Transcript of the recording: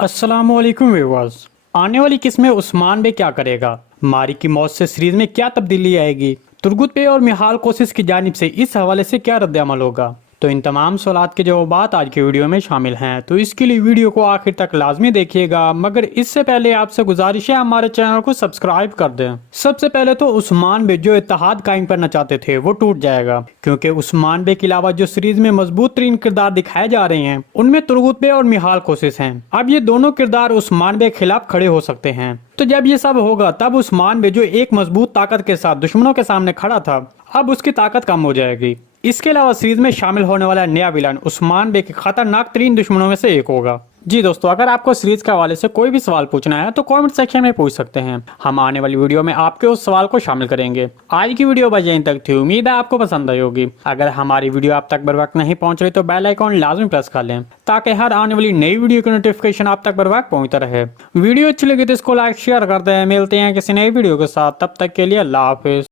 अस्सलामुअलैकुम व्यूअर्स। आने वाली किस्त में उस्मान बे क्या करेगा, मारी की मौत से सीरीज में क्या तब्दीली आएगी, तुर्गुत बे और मिहाल कोशिश की जानिब से इस हवाले से क्या रद्द-ए-अमल होगा, तो इन तमाम सवालात के जवाबात आज की वीडियो में शामिल हैं। तो इसके लिए वीडियो को आखिर तक लाजमी देखिएगा, मगर इससे पहले आपसे गुजारिश है हमारे चैनल को सब्सक्राइब कर दें। सबसे पहले तो उस्मान बे जो इत्तेहाद कायम करना चाहते थे वो टूट जाएगा, क्योंकि उस्मान बे के अलावा जो सीरीज में मजबूत तरीन किरदार दिखाए जा रहे हैं उनमें तुर्गुत बे और मिहाल कोशिश हैं। अब ये दोनों किरदार उस्मान बे के खिलाफ खड़े हो सकते हैं। तो जब ये सब होगा तब उस्मान बे जो एक मजबूत ताकत के साथ दुश्मनों के सामने खड़ा था, अब उसकी ताकत कम हो जाएगी। इसके अलावा सीरीज में शामिल होने वाला नया विलन उस्मान बे के खतरनाक तरीन दुश्मनों में से एक होगा। जी दोस्तों, अगर आपको सीरीज के हवाले से कोई भी सवाल पूछना है तो कमेंट सेक्शन में पूछ सकते हैं। हम आने वाली वीडियो में आपके उस सवाल को शामिल करेंगे। आज की वीडियो बस यहीं तक थी, उम्मीद है आपको पसंद आई होगी। अगर हमारी वीडियो आप तक बर वक्त नहीं पहुंच रही तो बेल आइकॉन लाजमी प्रेस कर लें, ताकि हर आने वाली नई वीडियो की नोटिफिकेशन आप तक बर वक्त पहुंचता रहे। वीडियो अच्छी लगी तो इसको लाइक शेयर कर दें। मिलते हैं किसी नई वीडियो के साथ, तब तक के लिए अल्लाह हाफिज।